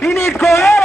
We need courage.